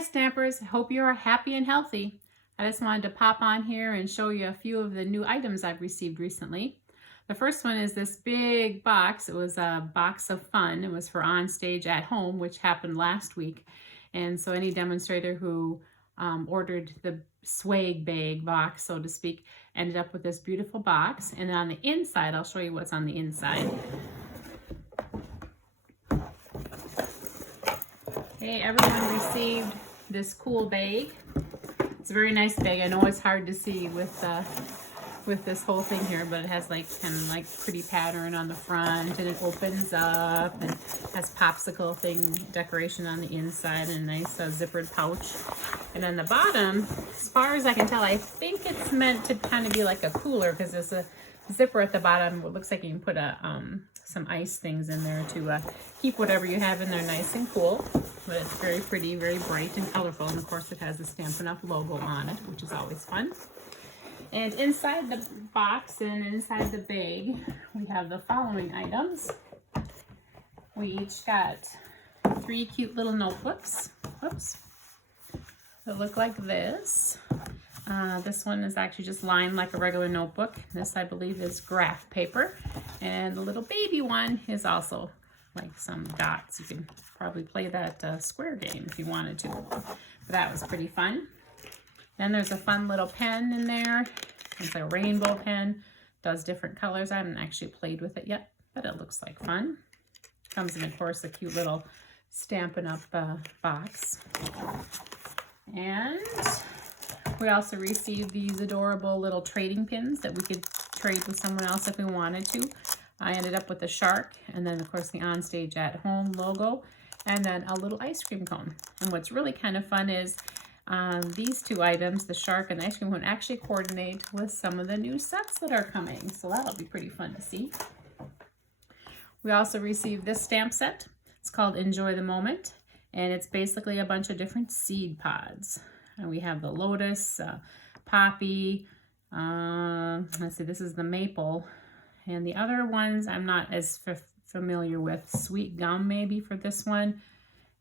Hi Stampers, hope you are happy and healthy. I just wanted to pop on here and show you a few of the new items I've received recently. The first one is this big box. It was a box of fun. It was for On Stage at Home, which happened last week. And so any demonstrator who ordered the swag bag box, so to speak, ended up with this beautiful box. And on the inside, I'll show you what's on the inside. Okay, everyone received this cool bag. It's a very nice bag. I know it's hard to see with this whole thing here, but it has like kind of like pretty pattern on the front, and it opens up and has popsicle thing decoration on the inside and a nice zippered pouch. And then the bottom, as far as I can tell, I think it's meant to kind of be like a cooler because there's a zipper at the bottom. It looks like you can put some ice things in there to keep whatever you have in there nice and cool. But it's very pretty, very bright and colorful. And of course it has the Stampin' Up! Logo on it, which is always fun. And inside the box and inside the bag, we have the following items. We each got 3 cute little notebooks. Whoops. They look like this. This one is actually just lined like a regular notebook. This, I believe, is graph paper. And the little baby one is also like some dots. You can probably play that square game if you wanted to. But that was pretty fun. Then there's a fun little pen in there. It's a rainbow pen. Does different colors. I haven't actually played with it yet, but it looks like fun. Comes in, of course, a cute little Stampin' Up! Box. And we also received these adorable little trading pins that we could trade with someone else if we wanted to. I ended up with a shark, and then of course the On Stage at Home logo, and then a little ice cream cone. And what's really kind of fun is these two items, the shark and the ice cream cone, actually coordinate with some of the new sets that are coming. So that'll be pretty fun to see. We also received this stamp set. It's called Enjoy the Moment, and it's basically a bunch of different seed pods. And we have the lotus, poppy, let's see, this is the maple. And the other ones I'm not as familiar with. Sweet gum maybe for this one.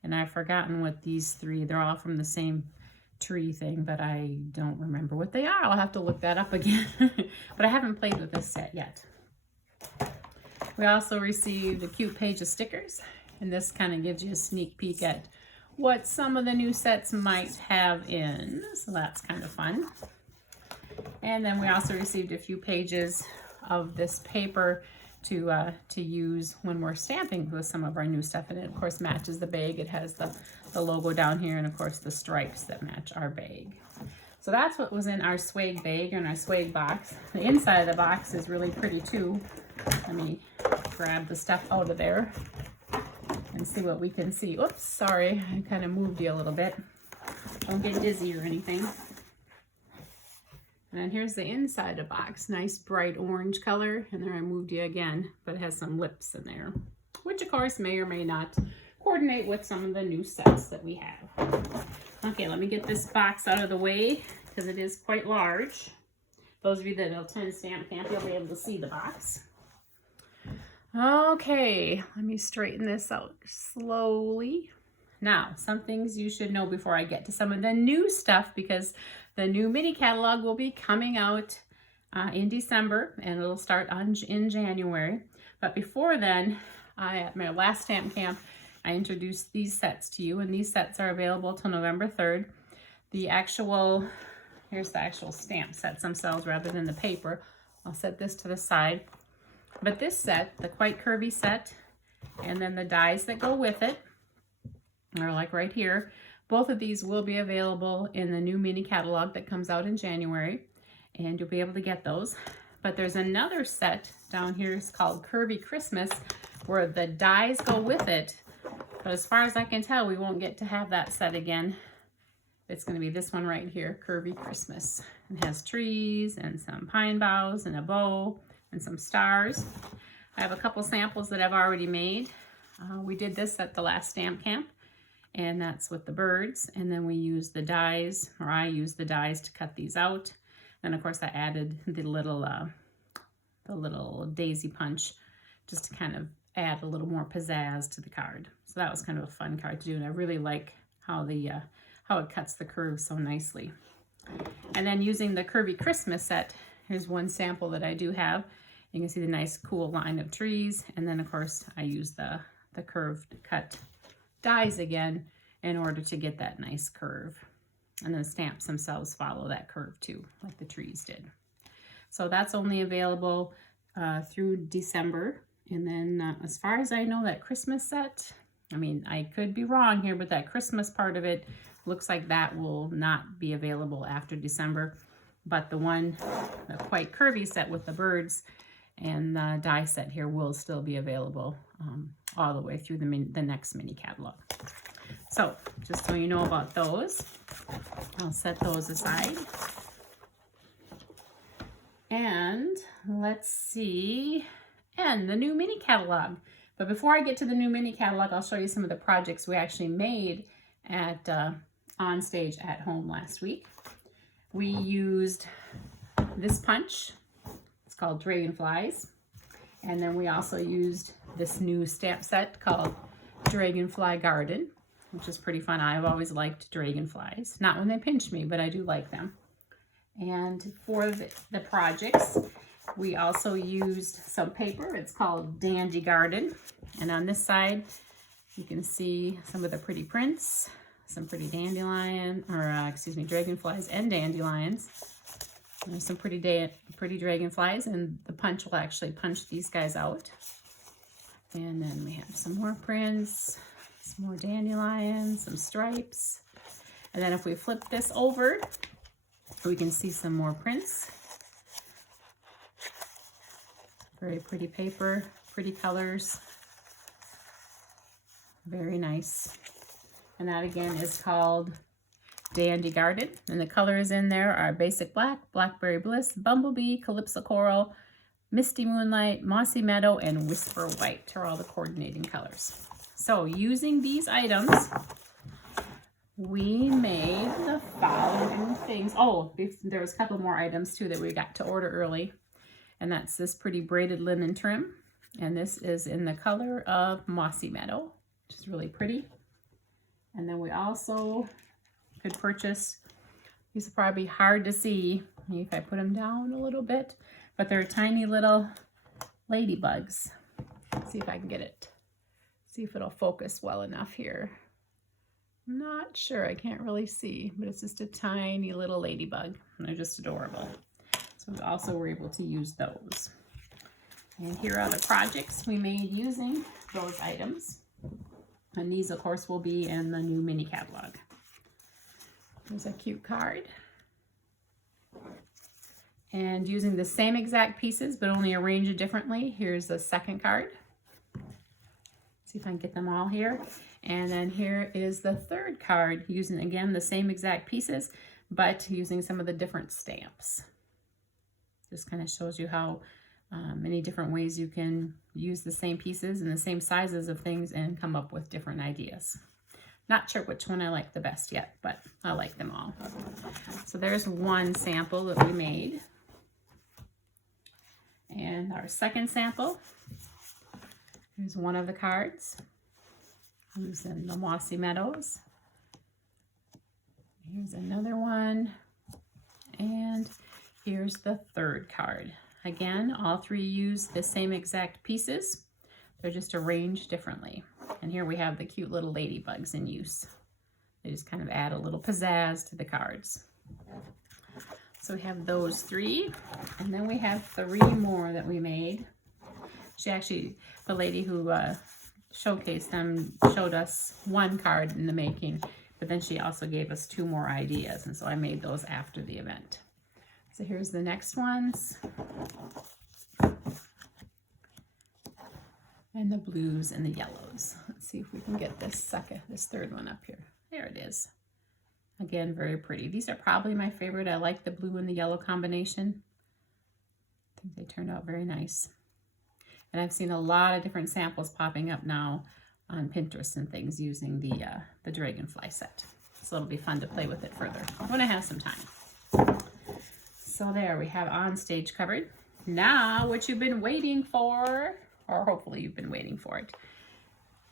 And I've forgotten what these three, they're all from the same tree thing, but I don't remember what they are. I'll have to look that up again. But I haven't played with this set yet. We also received a cute page of stickers. And this kind of gives you a sneak peek at what some of the new sets might have in. So that's kind of fun. And then we also received a few pages of this paper to use when we're stamping with some of our new stuff. And it, of course, matches the bag. It has the logo down here and, of course, the stripes that match our bag. So that's what was in our swag bag and our swag box. The inside of the box is really pretty, too. Let me grab the stuff out of there and see what we can see. Oops, sorry. I kind of moved you a little bit. Don't get dizzy or anything. And here's the inside of the box. Nice bright orange color. And there I moved you again, but it has some lips in there, which of course may or may not coordinate with some of the new sets that we have. Okay, let me get this box out of the way because it is quite large. Those of you that attend Stamp Camp, you'll be able to see the box. Okay, let me straighten this out slowly. Now, some things you should know before I get to some of the new stuff, because the new mini catalog will be coming out in December, and it'll start in January. But before then, at my last Stamp Camp, I introduced these sets to you, and these sets are available till November 3rd. Here's the actual stamp sets themselves rather than the paper. I'll set this to the side. But this set, the Quite Curvy set, and then the dies that go with it, are like right here. Both of these will be available in the new mini catalog that comes out in January, and you'll be able to get those. But there's another set down here. It's called Curvy Christmas, where the dies go with it. But as far as I can tell, we won't get to have that set again. It's going to be this one right here, Curvy Christmas. It has trees and some pine boughs and a bow and some stars. I have a couple samples that I've already made. We did this at the last Stamp Camp, and that's with the birds. And then we used the dies, or I used the dies to cut these out. And of course I added the little daisy punch just to kind of add a little more pizzazz to the card. So that was kind of a fun card to do, and I really like how how it cuts the curves so nicely. And then using the Curvy Christmas set, here's one sample that I do have. You can see the nice cool line of trees. And then of course I use the curved cut dies again in order to get that nice curve. And the stamps themselves follow that curve too, like the trees did. So that's only available through December. And then as far as I know, that Christmas set, I mean, I could be wrong here, but that Christmas part of it looks like that will not be available after December. But the quite curvy set with the birds and the die set here will still be available all the way through the next mini catalog. So just so you know about those, I'll set those aside. And let's see, and the new mini catalog. But before I get to the new mini catalog, I'll show you some of the projects we actually made at On Stage at Home last week. We used this punch. It's called Dragonflies. And then we also used this new stamp set called Dragonfly Garden, which is pretty fun. I've always liked dragonflies. Not when they pinch me, but I do like them. And for the projects, we also used some paper. It's called Dandy Garden. And on this side, you can see some of the pretty prints, some pretty dragonflies and dandelions. There's some pretty dragonflies, and the punch will actually punch these guys out. And then we have some more prints, some more dandelions, some stripes. And then if we flip this over, we can see some more prints. Very pretty paper, pretty colors. Very nice. And that again is called Dandy Garden. And the colors in there are Basic Black, Blackberry Bliss, Bumblebee, Calypso Coral, Misty Moonlight, Mossy Meadow, and Whisper White are all the coordinating colors. So using these items, we made the following things. Oh, there was a couple more items too that we got to order early. And that's this pretty braided linen trim. And this is in the color of Mossy Meadow, which is really pretty. And then we also could purchase, these are probably hard to see, maybe if I put them down a little bit, but they're tiny little ladybugs. Let's see if I can get it, see if it'll focus well enough here. I'm not sure, I can't really see, but it's just a tiny little ladybug, and they're just adorable. So we also were able to use those. And here are the projects we made using those items. And these, of course, will be in the new mini catalog. There's a cute card. And using the same exact pieces, but only arranged differently, here's the second card. See if I can get them all here. And then here is the third card, using, again, the same exact pieces, but using some of the different stamps. Just kind of shows you how many different ways you can use the same pieces and the same sizes of things and come up with different ideas. Not sure which one I like the best yet, but I like them all. So there's one sample that we made. And our second sample, here's one of the cards. Using the Mossy Meadows. Here's another one. And here's the third card. Again, all three use the same exact pieces. They're just arranged differently. And here we have the cute little ladybugs in use. They just kind of add a little pizzazz to the cards. So we have those three. And then we have three more that we made. She actually, the lady who showcased them, showed us one card in the making, but then she also gave us two more ideas. And so I made those after the event. So here's the next ones. And the blues and the yellows. Let's see if we can get this third one up here. There it is. Again, very pretty. These are probably my favorite. I like the blue and the yellow combination. I think they turned out very nice. And I've seen a lot of different samples popping up now on Pinterest and things using the Dragonfly set. So it'll be fun to play with it further when I have some time. So there we have On Stage covered. Now what you've been waiting for, or hopefully you've been waiting for it.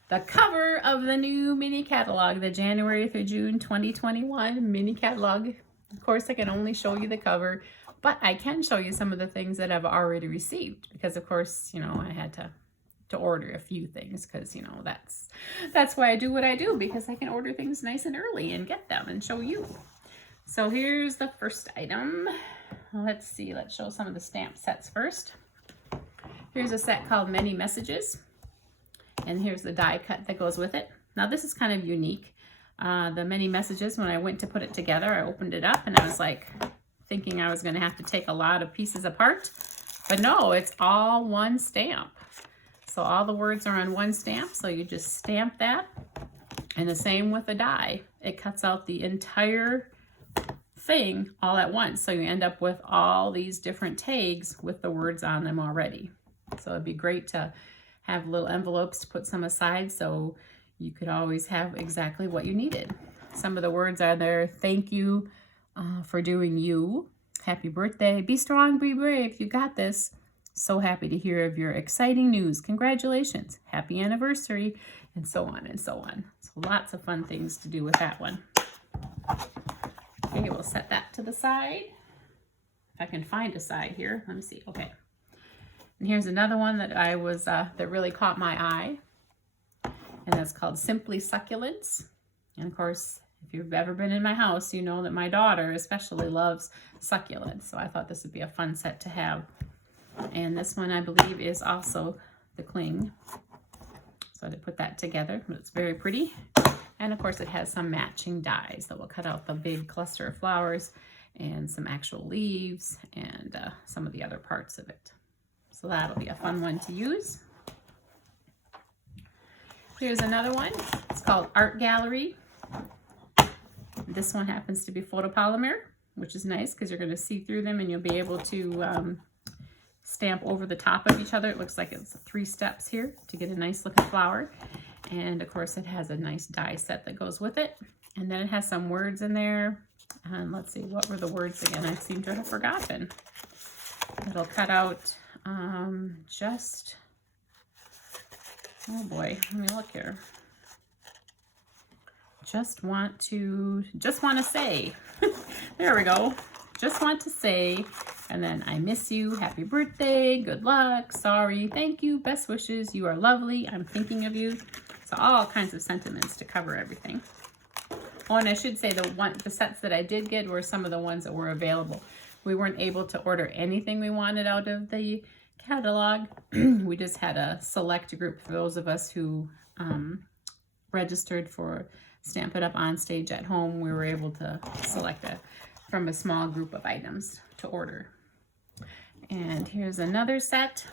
the cover of the new mini catalog, the January through June 2021 mini catalog. Of course, I can only show you the cover, but I can show you some of the things that I've already received because, of course, you know, I had to order a few things because, you know, that's why I do what I do, because I can order things nice and early and get them and show you. So here's the first item. Let's see, let's show some of the stamp sets first. Here's a set called Many Messages. And here's the die cut that goes with it. Now this is kind of unique. The Many Messages, when I went to put it together, I opened it up and I was like thinking I was going to have to take a lot of pieces apart. But no, it's all one stamp. So all the words are on one stamp. So you just stamp that. And the same with the die. It cuts out the entire thing all at once. So you end up with all these different tags with the words on them already. So it'd be great to have little envelopes to put some aside so you could always have exactly what you needed. Some of the words are there. Thank you for doing you. Happy birthday. Be strong, be brave. You got this. So happy to hear of your exciting news. Congratulations. Happy anniversary. And so on and so on. So lots of fun things to do with that one. Okay, we'll set that to the side. If I can find a side here. Let me see. Okay. And here's another one that I was, that really caught my eye. And that's called Simply Succulents. And of course, if you've ever been in my house, you know that my daughter especially loves succulents. So I thought this would be a fun set to have. And this one, I believe, is also the cling. So to put that together, it's very pretty. And of course, it has some matching dies that will cut out the big cluster of flowers and some actual leaves and some of the other parts of it. So that'll be a fun one to use. Here's another one. It's called Art Gallery. This one happens to be photopolymer, which is nice because you're going to see through them and you'll be able to stamp over the top of each other. It looks like it's 3 steps here to get a nice looking flower. And of course, it has a nice die set that goes with it. And then it has some words in there. And let's see, what were the words again? I seem to have forgotten. It'll cut out just, oh boy, let me look here. Just want to say. There we go. Just want to say. And then I miss you. Happy birthday. Good luck. Sorry. Thank you. Best wishes. You are lovely. I'm thinking of you. So all kinds of sentiments to cover everything. Oh, and I should say the sets that I did get were some of the ones that were available. We weren't able to order anything we wanted out of the catalog. We just had a select group for those of us who registered for Stamp It Up on Stage at Home. We were able to select from a small group of items to order. And here's another set.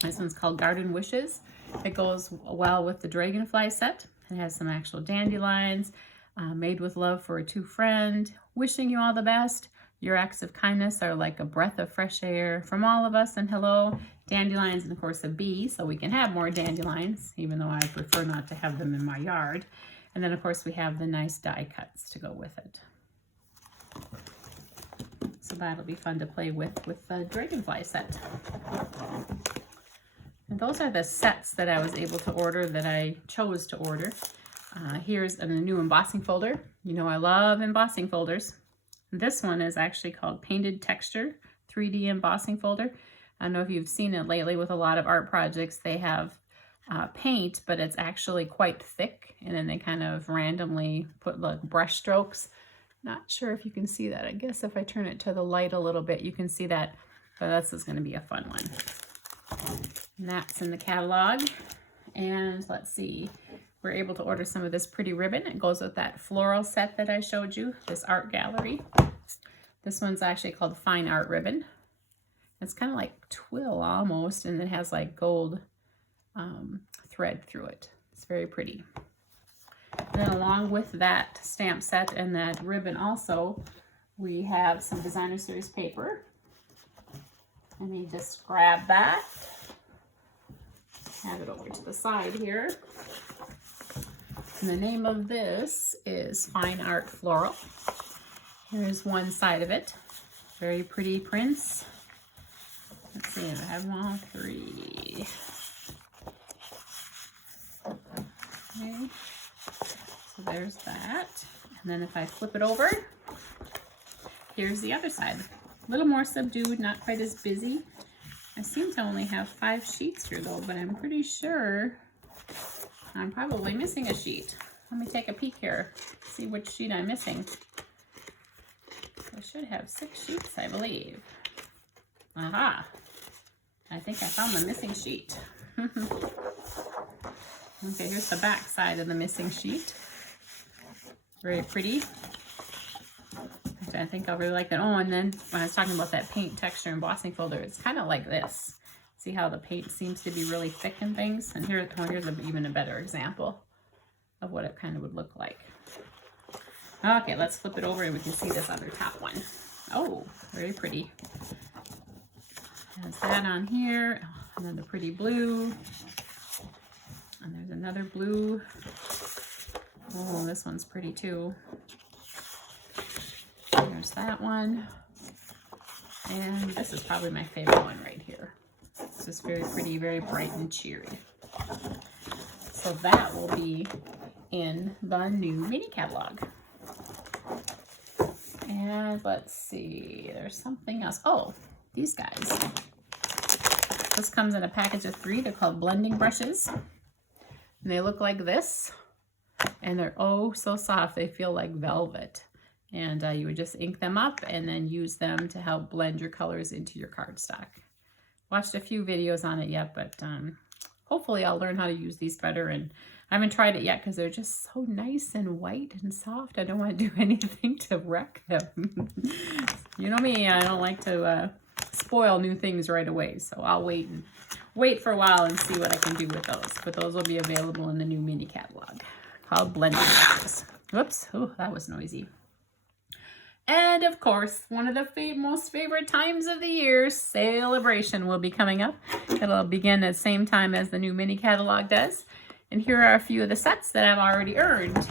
This one's called Garden Wishes. It goes well with the Dragonfly set. It has some actual dandelions, made with love for a true friend. Wishing you all the best. Your acts of kindness are like a breath of fresh air from all of us, and hello. Dandelions, and of course a bee, so we can have more dandelions, even though I prefer not to have them in my yard. And then of course we have the nice die cuts to go with it. So that'll be fun to play with the Dragonfly set. And those are the sets that I was able to order, that I chose to order. Here's a new embossing folder. You know I love embossing folders. This one is actually called Painted Texture 3D embossing folder. I don't know if you've seen it lately with a lot of art projects. They have paint, but it's actually quite thick. And then they kind of randomly put like brush strokes. Not sure if you can see that. I guess if I turn it to the light a little bit, you can see that. But this is going to be a fun one. And that's in the catalog. And let's see. We're able to order some of this pretty ribbon. It goes with that floral set that I showed you, this Art Gallery. This one's actually called Fine Art Ribbon. It's kind of like twill almost, and it has like gold thread through it. It's very pretty. And then along with that stamp set and that ribbon also, we have some Designer Series paper. Let me just grab that. Have it over to the side here. And the name of this is Fine Art Floral. Here's one side of it. Very pretty prints. Let's see if I have them all 3. Okay, so there's that. And then if I flip it over, here's the other side. A little more subdued, not quite as busy. I seem to only have 5 sheets here though, but I'm pretty sure I'm probably missing a sheet. Let me take a peek here, see which sheet I'm missing. I should have 6 sheets, I believe. Aha! I think I found the missing sheet. Okay, here's the back side of the missing sheet. Very pretty. I think I'll really like that. Oh, and then when I was talking about that paint texture embossing folder, it's kind of like this. See how the paint seems to be really thick and things? And here's even a better example of what it kind of would look like. Okay, let's flip it over and we can see this other top one. Oh, very pretty. Has that on here, and then the pretty blue. And there's another blue. Oh, this one's pretty too. There's that one. And this is probably my favorite one right here. It's just very pretty, very bright and cheery. So that will be in the new mini catalog. And let's see, there's something else. Oh, these guys. This comes in a package of 3. They're called blending brushes. And they look like this. And they're oh so soft. They feel like velvet. And you would just ink them up and then use them to help blend your colors into your cardstock. Watched a few videos on it yet, but hopefully I'll learn how to use these better. And I haven't tried it yet because they're just so nice and white and soft. I don't want to do anything to wreck them. You know me, I don't like to spoil new things right away. So I'll wait for a while and see what I can do with those. But those will be available in the new mini catalog called Blending Brushes. Whoops, oh, that was noisy. And of course, one of the most favorite times of the year, Celebration, will be coming up. It'll begin at the same time as the new mini catalog does. And here are a few of the sets that I've already earned.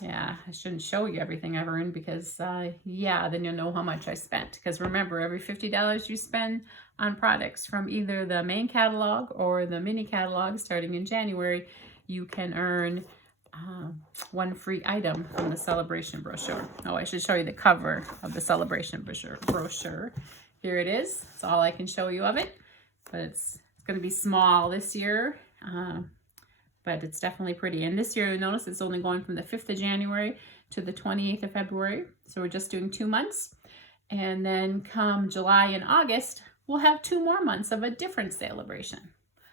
Yeah, I shouldn't show you everything I've earned because, yeah, then you'll know how much I spent. Because remember, every $50 you spend on products from either the main catalog or the mini catalog starting in January, you can earn 1 free item from the Celebration brochure. Oh, I should show you the cover of the Celebration brochure. Here it is. That's all I can show you of it. But it's going to be small this year. But it's definitely pretty. And this year, you'll notice it's only going from the 5th of January to the 28th of February. So we're just doing 2 months. And then come July and August, we'll have 2 more months of a different celebration.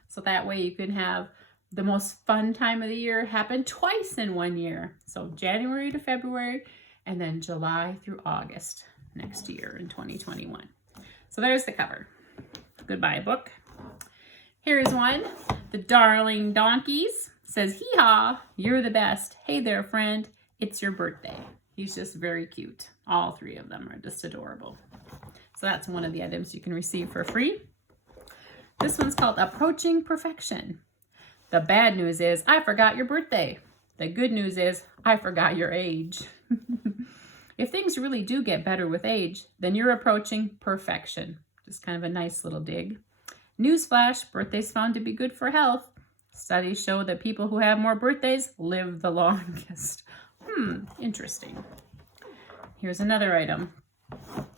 So that way you can have the most fun time of the year happen twice in 1 year. So January to February, and then July through August next year in 2021. So there's the cover. Goodbye, book. Here's one. The Darling Donkeys says, hee-haw, you're the best. Hey there, friend. It's your birthday. He's just very cute. All 3 of them are just adorable. So that's one of the items you can receive for free. This one's called Approaching Perfection. The bad news is I forgot your birthday. The good news is I forgot your age. If things really do get better with age, then you're approaching perfection. Just kind of a nice little dig. Newsflash, birthdays found to be good for health. Studies show that people who have more birthdays live the longest. Interesting. Here's another item.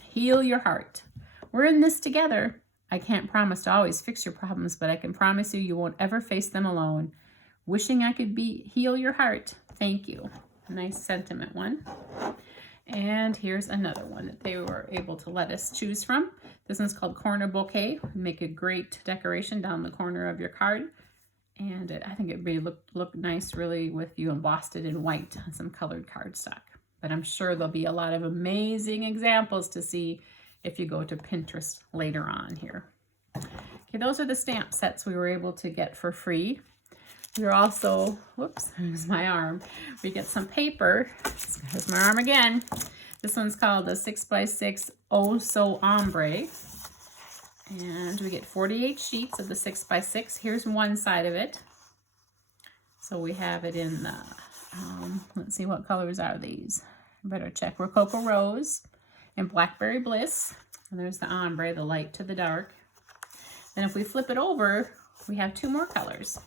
Heal your heart. We're in this together. I can't promise to always fix your problems, but I can promise you won't ever face them alone. Wishing I could heal your heart. Thank you. Nice sentiment one. And here's another one that they were able to let us choose from. This one's called Corner Bouquet. Make a great decoration down the corner of your card. And I think it really looked nice really with you embossed it in white on some colored cardstock. But I'm sure there'll be a lot of amazing examples to see if you go to Pinterest later on here. Okay, those are the stamp sets we were able to get for free. We're also, whoops, there's my arm. We get some paper. There's my arm again. This one's called the 6x6 Oh So Ombre. And we get 48 sheets of the 6x6. Here's one side of it. So we have it in the, let's see, what colors are these? I better check. Rococo Rose and Blackberry Bliss. And there's the ombre, the light to the dark. Then if we flip it over, we have 2 more colors.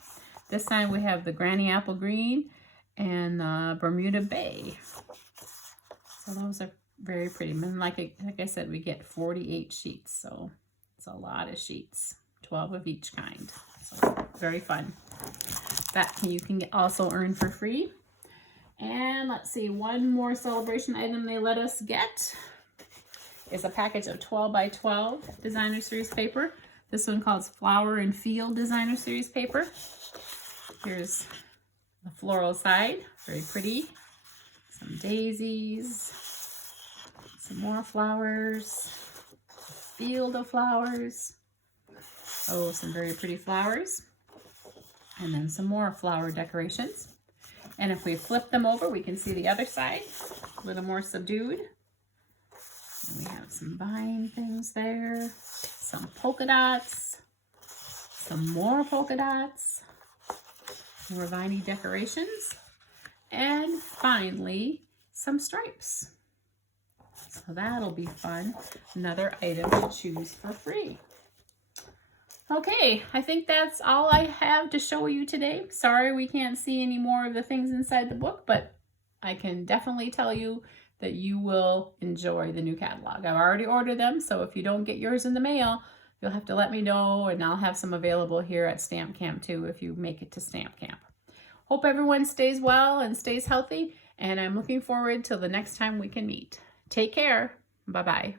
This time we have the Granny Apple Green and Bermuda Bay. So those are very pretty. And like I said, we get 48 sheets, so it's a lot of sheets. 12 of each kind. So very fun. That you can also earn for free. And let's see, one more celebration item they let us get is a package of 12 by 12 designer series paper. This one called Flower and Field designer series paper. Here's the floral side, very pretty. Some daisies, some more flowers, a field of flowers. Oh, some very pretty flowers. And then some more flower decorations. And if we flip them over, we can see the other side, a little more subdued. And we have some vine things there, some polka dots, some more polka dots, more viney decorations, and finally, some stripes. So that'll be fun. Another item to choose for free. Okay, I think that's all I have to show you today. Sorry we can't see any more of the things inside the book, but I can definitely tell you that you will enjoy the new catalog. I've already ordered them, so if you don't get yours in the mail, you'll have to let me know, and I'll have some available here at Stamp Camp too if you make it to Stamp Camp. Hope everyone stays well and stays healthy, and I'm looking forward till the next time we can meet. Take care. Bye-bye.